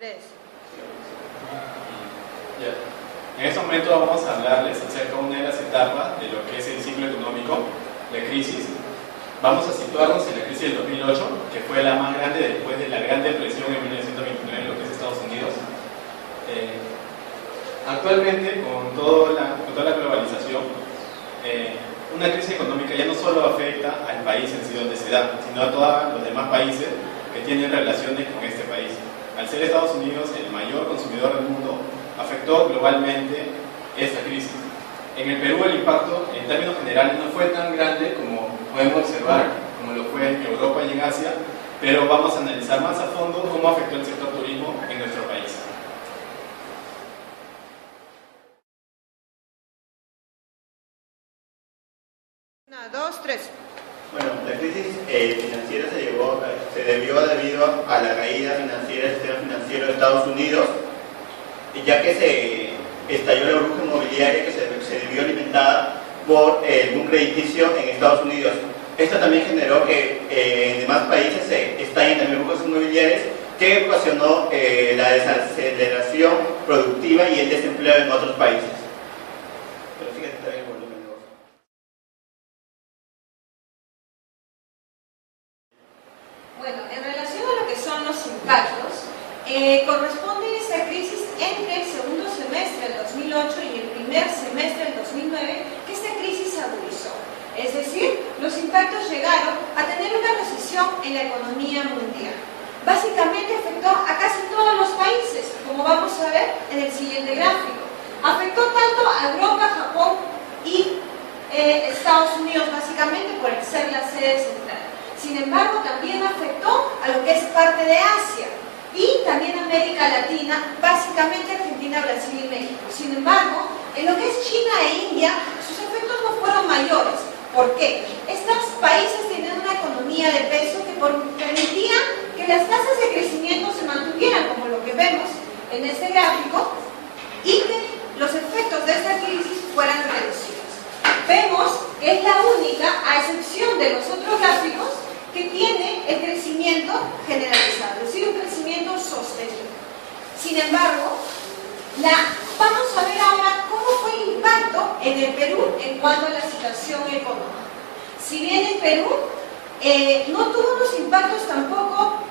3. Ya. En este momento vamos a hablarles acerca de una de las etapas de lo que es el ciclo económico, la crisis. Vamos a situarnos en la crisis del 2008, que fue la más grande después de la Gran Depresión en 1929 en lo que es Estados Unidos. Actualmente, con toda la globalización, una crisis económica ya no solo afecta al país en sí donde se da, sino a todos los demás países que tienen relaciones con este país. Al ser Estados Unidos el mayor consumidor del mundo, afectó globalmente esta crisis. En el Perú el impacto en términos generales no fue tan grande como podemos observar, como lo fue en Europa y en Asia, pero vamos a analizar más a fondo cómo afectó el sector turismo en nuestro país. Una, dos, tres. Bueno, la crisis financiera se debió debido a la caída financiera del sistema financiero de Estados Unidos, ya que se estalló la burbuja inmobiliaria que se vio alimentada por el boom crediticio en Estados Unidos. Esto también generó que en demás países se estallen también burbujas inmobiliarias, que ocasionó la desaceleración productiva y el desempleo en otros países. Pero fíjate también el volumen. Bueno, en relación a lo que son los impactos, corresponde esta crisis entre el segundo semestre del 2008 y el primer semestre del 2009, que esta crisis se agudizó. Es decir, los impactos llegaron a tener una recesión en la economía mundial. Básicamente afectó a casi todos los países, como vamos a ver en el siguiente gráfico. Afectó tanto a Europa, Japón y Estados Unidos, básicamente por ser la sede central. Sin embargo, también afectó a lo que es parte de Asia y también América Latina, básicamente Argentina, Brasil y México. Sin embargo, en lo que es China e India, sus efectos no fueron mayores. ¿Por qué? Estos países tienen una economía de peso que permitía que las tasas de crecimiento se mantuvieran, como lo que vemos en este gráfico, y que los efectos de esta crisis fueran reducidos. Vemos que es la única, a excepción de los otros gráficos, que tiene el crecimiento generalizado, es decir, un crecimiento sostenido. Sin embargo, vamos a ver ahora cómo fue el impacto en el Perú en cuanto a la situación económica. Si bien en Perú no tuvo unos impactos tampoco,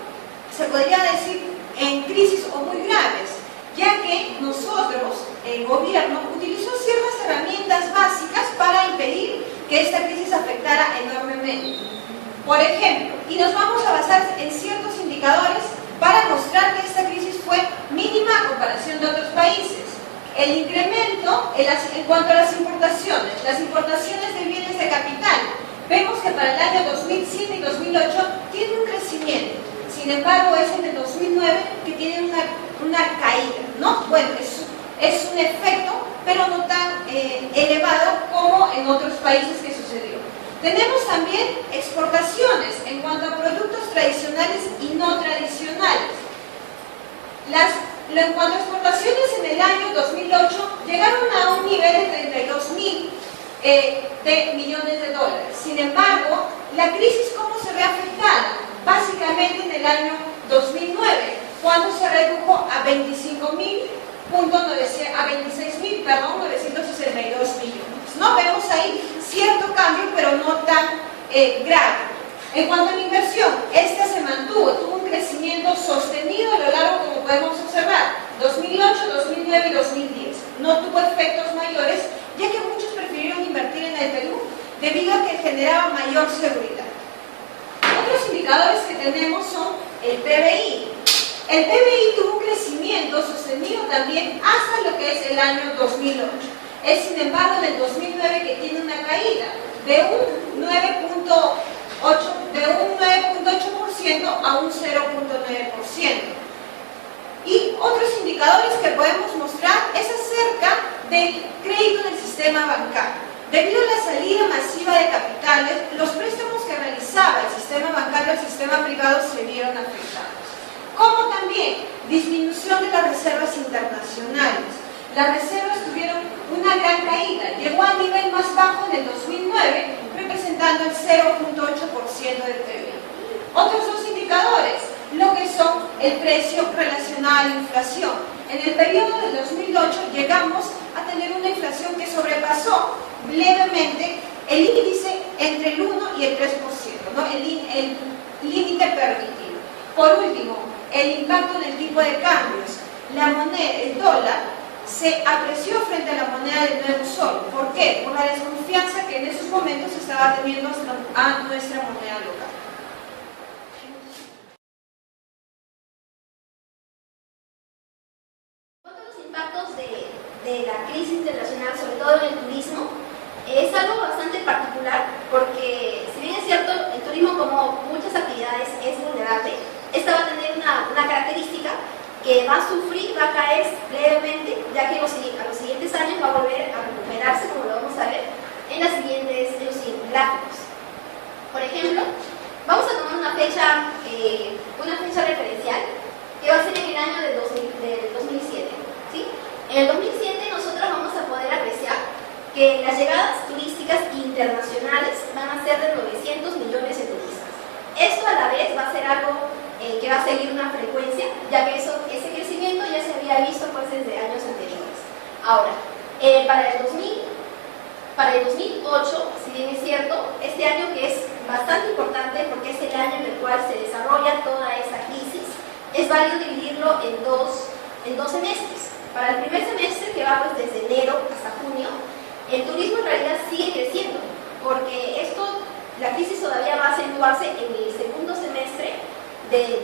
se podría decir, en crisis o muy graves, ya que nosotros, el gobierno, utilizó ciertas herramientas básicas para impedir que esta crisis afectara enormemente. Por ejemplo, y nos vamos a basar en ciertos indicadores para mostrar que esta crisis fue mínima a comparación de otros países. El incremento en cuanto a las importaciones de bienes de capital, vemos que para el año 2007 y 2008 tiene un crecimiento. Sin embargo, es en el 2009 que tiene una caída, ¿no? Bueno, es un efecto, pero no tan elevado como en otros países que sucedió. Tenemos también exportaciones en cuanto a productos tradicionales y no tradicionales. En cuanto a exportaciones, en el año 2008 llegaron a un nivel de 32.000 millones de dólares. Sin embargo, la crisis, ¿cómo se ve afectada? Básicamente en el año 2009, cuando se redujo a 26.962 millones. ¿No? Vemos ahí cierto cambio, pero no tan grave. En cuanto a la inversión, esta se mantuvo, tuvo un crecimiento sostenido a lo largo, como podemos observar, 2008, 2009 y 2010. No tuvo efectos mayores, ya que muchos prefirieron invertir en el Perú debido a que generaba mayor seguridad. Otros indicadores que tenemos son el PBI. El PBI tuvo un crecimiento sostenido también hasta lo que es el año 2008. Es, sin embargo, en el 2009 que tiene una caída de un 9.8% a un 0.9%. Y otros indicadores que podemos mostrar es acerca del crédito del sistema bancario. Debido a la salida masiva de capitales, los préstamos que realizaba el sistema bancario al sistema privado se vieron afectados. Como también disminución de las reservas internacionales. Las reservas tuvieron una gran caída, llegó al nivel más bajo en el 2009, representando el 0.8% del PIB. Otros dos indicadores, lo que son el precio relacionado a la inflación. En el periodo del 2008 llegamos a tener una inflación que sobrepasó levemente el índice entre el 1 y el 3%, ¿no? El límite permitido. Por último, el impacto en el tipo de cambios. La moneda, el dólar, se apreció frente a la moneda del nuevo sol. ¿Por qué? Por la desconfianza que en esos momentos estaba teniendo a nuestra moneda local. Los impactos de la crisis internacional, sobre todo en el turismo, es algo bastante particular porque, si bien es cierto, el turismo, como muchas actividades, es vulnerable. Esta va a tener una característica que va a sufrir, va a caer levemente, ya que a los siguientes años va a volver a recuperarse, como lo vamos a ver en los siguientes gráficos. Por ejemplo, vamos a tomar una fecha referencial que va a ser en el año del 2007. ¿Sí? En el 2007 nosotros vamos a poder apreciar que las llegadas turísticas internacionales van a ser de 900 millones de turistas. Esto a la vez va a ser algo que va a seguir una frecuencia, ya que ese crecimiento ya se había visto pues desde años anteriores. Ahora, para el 2008, si bien es cierto, este año que es bastante importante porque es el año en el cual se desarrolla toda esa crisis, es válido dividirlo en dos semestres. Para el primer semestre, que va pues desde enero hasta junio, el turismo en realidad sigue creciendo, porque la crisis todavía va a acentuarse en el segundo semestre de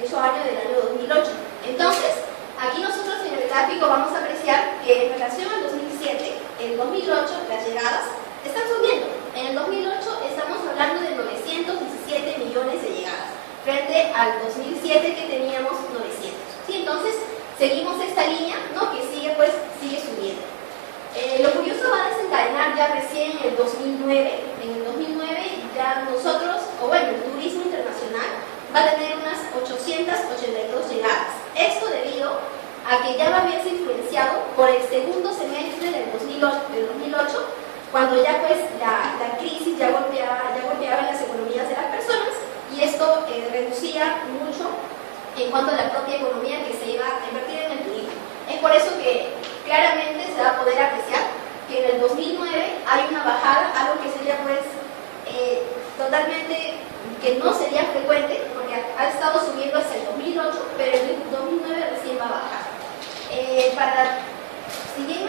dicho año, del año 2008. Entonces, aquí nosotros en el gráfico vamos a apreciar que en relación al 2007, en el 2008 las llegadas están subiendo. En el 2008 estamos hablando de 917 millones de llegadas, frente al 2007 que teníamos 900. ¿Sí? Entonces, seguimos esta línea, ¿no?, que sigue subiendo. Lo curioso va a desencadenar ya recién en el 2009. En el 2009 ya nosotros, el turismo internacional va a tener unas 882 llegadas. Esto debido a que ya va a haberse influenciado por el segundo semestre del 2008, cuando ya pues la crisis ya golpeaba en las economías de las personas, y esto reducía mucho en cuanto a la propia economía que se iba a invertir en el turismo. Es por eso que claramente se va a poder apreciar que en el 2009 hay una bajada, algo que sería pues totalmente, que no sería frecuente, porque ha estado subiendo hasta el 2008, pero en el 2009 recién va a bajar. Para seguir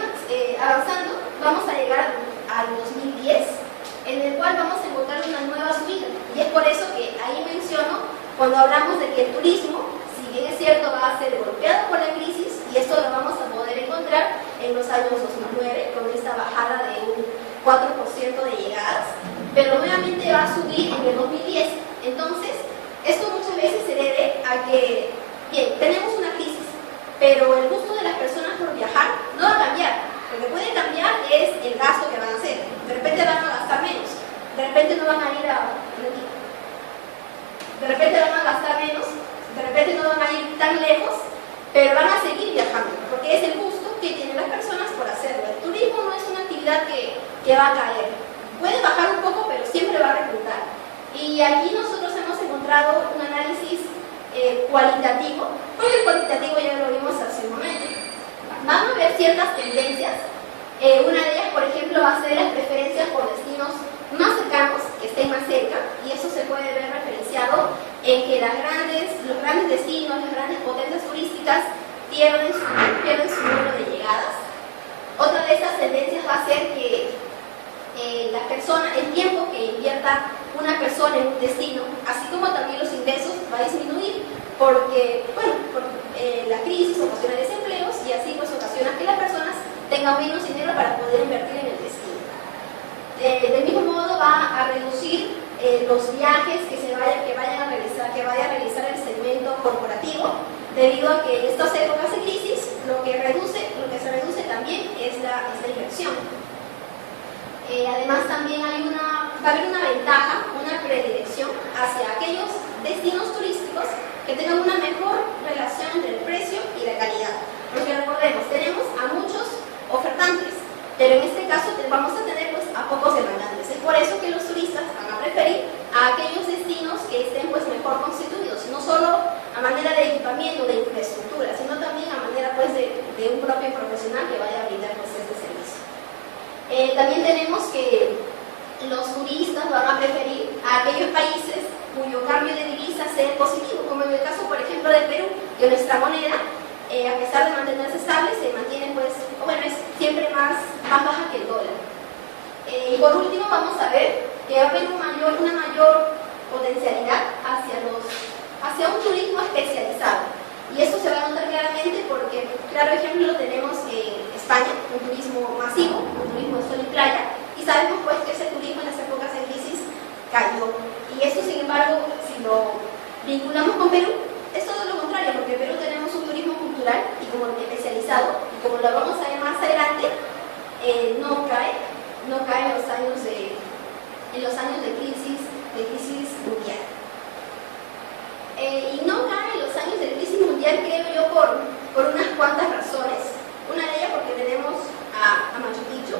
avanzando, vamos a llegar al 2010, en el cual vamos a encontrar una nueva subida, y es por eso que ahí menciono, cuando hablamos de que el turismo, si bien es cierto, va a ser golpeado por la crisis, y esto lo vamos a poder encontrar en los años 2009, con esta bajada de un 4% de llegadas, pero nuevamente va a subir en el 2010. Entonces, esto muchas veces se debe a que, bien, tenemos una crisis, pero el gusto de las personas por viajar no va a cambiar. Lo que puede cambiar es el gasto que van a hacer. De repente van a gastar menos, de repente no van a ir de repente van a gastar menos, de repente no van a ir tan lejos, pero van a seguir viajando, porque es el gusto que tienen las personas por hacerlo. El turismo no es una actividad que va a caer. Puede bajar un poco, pero siempre va a repuntar. Y aquí nosotros hemos encontrado un análisis cualitativo, porque el cuantitativo ya lo vimos hace un momento. Vamos a ver ciertas tendencias. Una de ellas, por ejemplo, va a ser las preferencias por destinos más cercanos, que estén más cerca, y eso se puede ver referenciado en que los grandes destinos, las grandes potencias turísticas pierden su número de llegadas. Otra de estas tendencias va a ser que el tiempo que invierta una persona en un destino, así como también los ingresos, va a disminuir, porque la crisis ocasiona desempleos, y así pues ocasiona que las personas tengan menos dinero para poder invertir en el destino. Del mismo modo va a reducir los viajes que vaya a realizar el segmento corporativo, debido a que en estas épocas de crisis lo que se reduce también es la inversión. Además también va a haber una ventaja, una predilección hacia aquellos destinos turísticos que tengan una mejor relación entre el precio y la calidad. Porque recordemos, tenemos a muchos ofertantes, pero en este caso vamos a tener pues a pocos demandantes. Es por eso que los turistas van a preferir a aquellos destinos que estén pues mejor constituidos, no solo a manera de equipamiento, de infraestructura, sino también a manera pues de un propio profesional que vaya a brindar pues este servicio. También tenemos que los turistas van a preferir a aquellos países cuyo cambio de divisa sea positivo, como en el caso por ejemplo de Perú, que nuestra moneda, a pesar de mantenerse estable, se mantiene pues, bueno, es siempre más baja que el dólar. Y por último vamos a ver que va a haber una mayor potencialidad hacia un turismo especializado. Y esto se va a notar claramente porque, claro ejemplo, lo tenemos en España, un turismo masivo, un turismo de sol y playa, y sabemos pues que ese turismo en las épocas de crisis cayó. Y esto, sin embargo, si lo vinculamos con Perú, es todo lo contrario, porque en Perú tenemos un turismo cultural y como especializado, y como lo vamos a ver más adelante, no cae en los años de crisis mundial. Y no cae en los años de crisis mundial, creo yo, por unas cuantas razones. Una de ellas porque tenemos a Machu Picchu,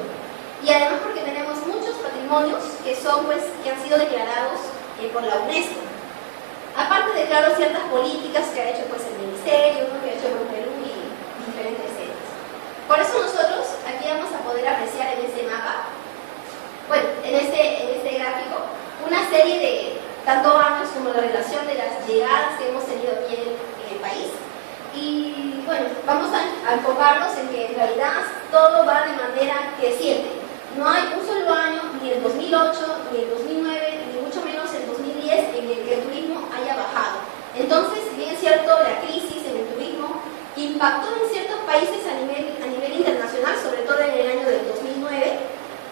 y además porque tenemos muchos patrimonios que han sido declarados por la UNESCO. Aparte de, claro, ciertas políticas que ha hecho pues, el Ministerio, ¿no?, que ha hecho con Perú y diferentes sedes. Por eso nosotros aquí vamos a poder apreciar en este mapa, bueno, en este gráfico, una serie de tanto años como la relación de las llegadas que hemos tenido aquí en el país. Y bueno, vamos a enfocarnos en que en realidad todo va de manera creciente. No hay un solo año, ni el 2008, ni el 2009, ni mucho menos el 2010, en el que el turismo haya bajado. Entonces, si bien es cierto, la crisis en el turismo impactó en ciertos países a nivel internacional, sobre todo en el año del 2009,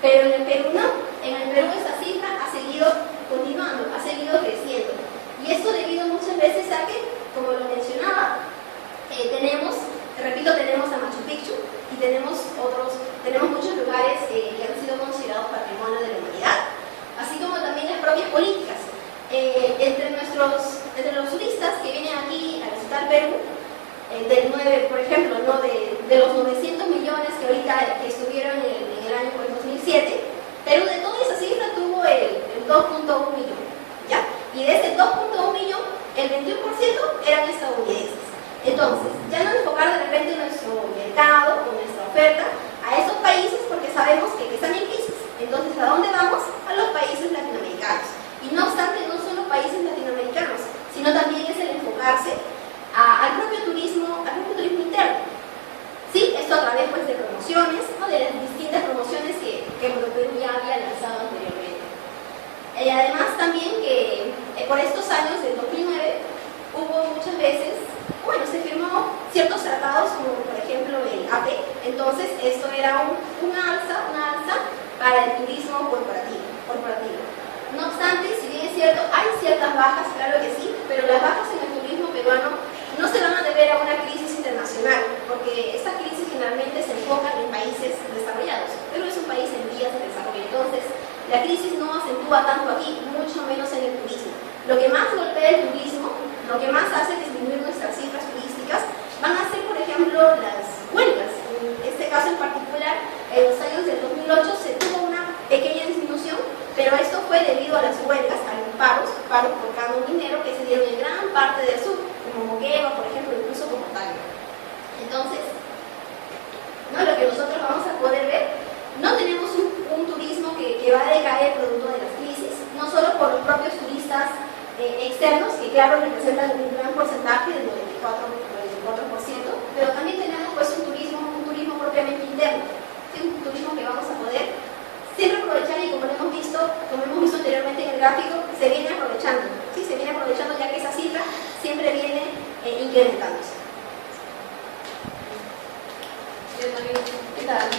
pero en el Perú no. En el Perú esa cifra ha seguido continuando, ha seguido creciendo. Y esto debido muchas veces a que, como lo mencionaba, tenemos a Machu Picchu y tenemos muchos lugares que han sido considerados patrimonio de la humanidad, así como también las propias políticas. Entre los turistas que vienen aquí a visitar Perú, por ejemplo, ¿no?, de los 900 millones que ahorita que estuvieron en el año 2007, Perú de toda esa cifra tuvo el 2.1 millón, ¿ya? Y de ese 2.1 millón, el 21% eran estadounidenses. Entonces, ya no enfocar de repente nuestro mercado o nuestra oferta a esos países porque sabemos que están en crisis. Entonces, ¿a dónde vamos? A los países latinoamericanos. Y no obstante, no solo países latinoamericanos, sino también es el enfocarse al propio turismo interno. Sí, esto a través pues, de promociones, ¿no?, de las distintas promociones que Perú ya había lanzado anteriormente. Además también que por estos años, del 2009, hubo muchas veces, bueno, se firmó ciertos tratados como por ejemplo el AP, entonces esto era una alza para el turismo corporativo. No obstante, si bien es cierto, hay ciertas bajas, claro que sí, pero las bajas en el turismo peruano no se van a deber a una crisis internacional, porque esta crisis generalmente se enfoca en países desarrollados. Perú es un país en vías de desarrollo, entonces la crisis no acentúa tanto aquí, mucho menos en el turismo. Lo que más golpea el turismo, lo que más hace disminuir nuestras cifras turísticas, van a ser, por ejemplo, las huelgas. En este caso en particular, en los años del 2008 se tuvo una pequeña disminución, pero esto fue debido a las huelgas, a los paros por cada minero que se dieron en gran parte del sur, como Moquegua, por ejemplo, incluso como Tacna. Entonces, ¿no?, lo que nosotros vamos a poder ver, no tenemos un turismo que va a decaer producto de las crisis, no solo por los propios turistas externos, que claro representan un gran porcentaje del 94%, pero también tenemos pues un turismo propiamente interno, ¿sí?, un turismo que vamos a poder siempre aprovechar, y como hemos visto anteriormente en el gráfico, se viene aprovechando, ¿sí?, se viene aprovechando ya que esa cifra siempre viene incrementándose. ¿Qué tal?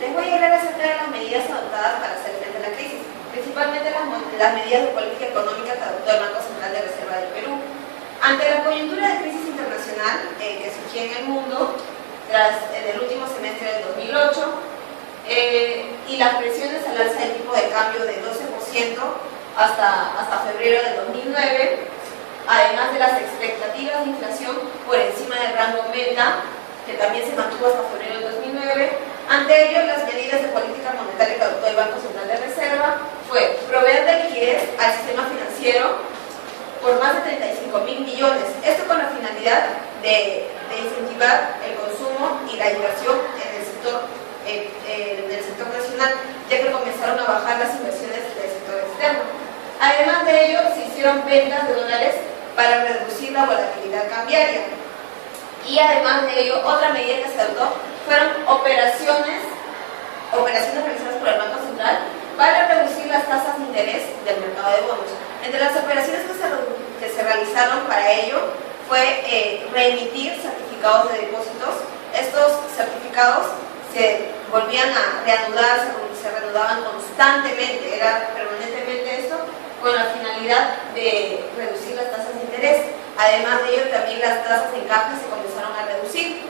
Les voy a hablar acerca de las medidas adoptadas para hacer frente a la crisis, principalmente las medidas de política económica que adoptó el Banco Central de Reserva del Perú. Ante la coyuntura de crisis internacional que surgió en el mundo en el último semestre del 2008 y las presiones al alza del tipo de cambio de 12% hasta febrero del 2009, además de las expectativas de inflación por encima del rango meta, que también se mantuvo hasta febrero del 2009, ante ello las medidas de política monetaria que adoptó el internacional, ya que comenzaron a bajar las inversiones del sector externo. Además de ello, se hicieron ventas de dólares para reducir la volatilidad cambiaria. Y además de ello, otra medida que se adoptó fueron operaciones realizadas por el Banco Central para reducir las tasas de interés del mercado de bonos. Entre las operaciones que se realizaron para ello fue reemitir certificados de depósitos. Estos certificados se volvían a reanudar, se reanudaban constantemente, era permanentemente esto, con la finalidad de reducir las tasas de interés. Además de ello, también las tasas de encaje se comenzaron a reducir.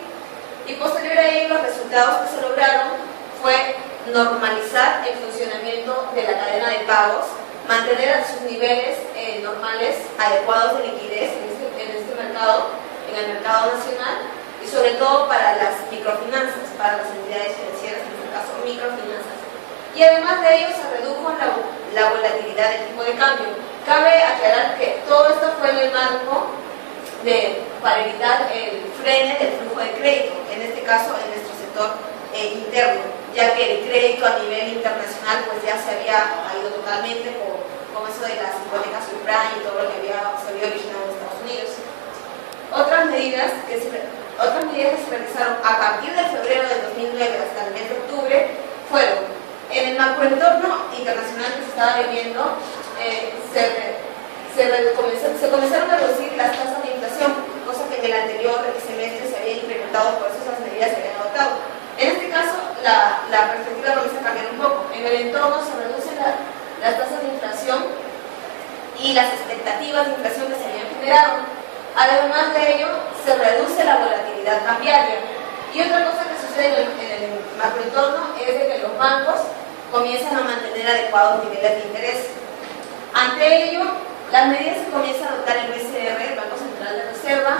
Y posterior a ello, los resultados que se lograron fue normalizar el funcionamiento de la cadena de pagos, mantener a sus niveles normales, adecuados de liquidez en este mercado, en el mercado nacional, y sobre todo para las microfinanzas, para las entidades financieras, en este caso microfinanzas. Y además de ello se redujo la volatilidad del tipo de cambio. Cabe aclarar que todo esto fue en el marco para evitar el frene del flujo de crédito, en este caso en nuestro sector interno, ya que el crédito a nivel internacional pues ya se había caído totalmente con eso de las hipotecas subprime y todo lo que se había originado en Estados Unidos. Otras medidas que se realizaron a partir de febrero de 2009 hasta el mes de octubre fueron: en el macroentorno internacional que se estaba viviendo, se comenzaron a reducir las tasas de inflación, cosa que en el anterior semestre se había implementado, por eso esas medidas se habían adoptado. En este caso, la perspectiva comienza a cambiar un poco. En el entorno se reducen las tasas de inflación y las expectativas de inflación que se habían generado. Además de ello, se reduce la volatilidad cambiaria. Y otra cosa que sucede en el macroentorno es de que los bancos comienzan a mantener adecuados niveles de interés. Ante ello, las medidas que comienza a adoptar el BCR, el Banco Central de Reserva,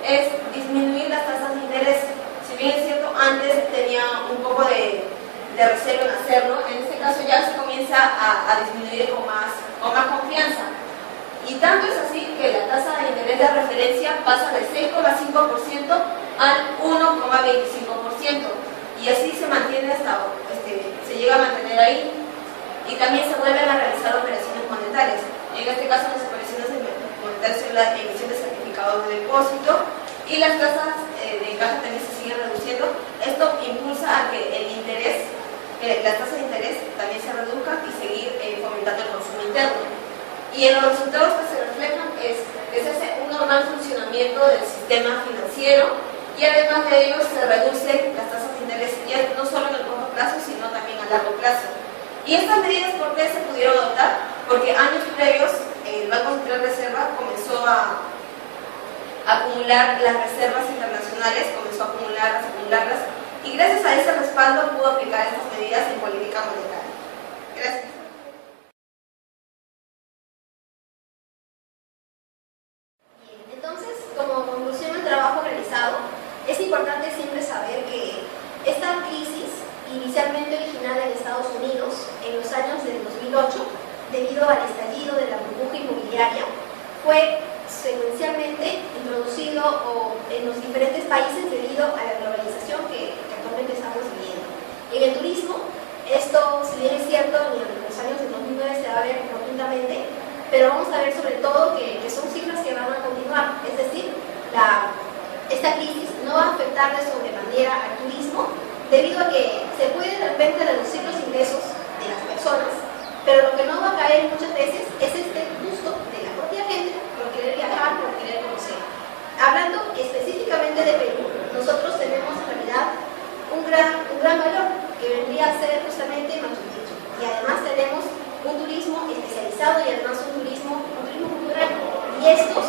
es disminuir las tasas de interés. Si bien es cierto, antes tenía un poco de recelo en hacerlo, en este caso ya se comienza a disminuir con más confianza. Y tanto es así que la tasa de interés de referencia pasa del 6,5% al 1,25%. Y así se mantiene se llega a mantener ahí. Y también se vuelven a realizar operaciones monetarias. En este caso, las operaciones monetarias son la emisión de certificados de depósito y las tasas de encaje también se siguen reduciendo. Esto impulsa a que las tasas de interés también se reduzcan y seguir fomentando el consumo interno. Y en los resultados que se reflejan es que se hace un normal funcionamiento del sistema financiero y además de ello se reducen las tasas de interés, ya no solo en el corto plazo, sino también a largo plazo. Y estas medidas, ¿por qué se pudieron adoptar? Porque años previos el Banco Central de Reserva comenzó a acumular las reservas internacionales, comenzó a acumularlas, y gracias a ese respaldo pudo aplicar estas medidas en política monetaria. Gracias. Entonces, como conclusión del trabajo realizado, es importante siempre saber que esta crisis, inicialmente originada en Estados Unidos en los años del 2008, debido al estallido de la burbuja inmobiliaria, fue secuencialmente introducido en los diferentes países debido a la globalización que actualmente estamos viviendo. En el turismo, esto, si bien es cierto, en los años del 2009 se va a ver rotundamente, pero vamos a ver sobre todo que son cifras que van a continuar, es decir, esta crisis no va a afectar de sobremanera al turismo debido a que se puede de repente reducir los ingresos de las personas, pero lo que no va a caer muchas veces es este gusto de la propia gente por querer viajar, por querer conocer. Hablando específicamente de Perú, nosotros tenemos en realidad un gran valor que vendría a ser justamente Machu Picchu, y además tenemos un turismo especializado y además un turismo cultural, y estos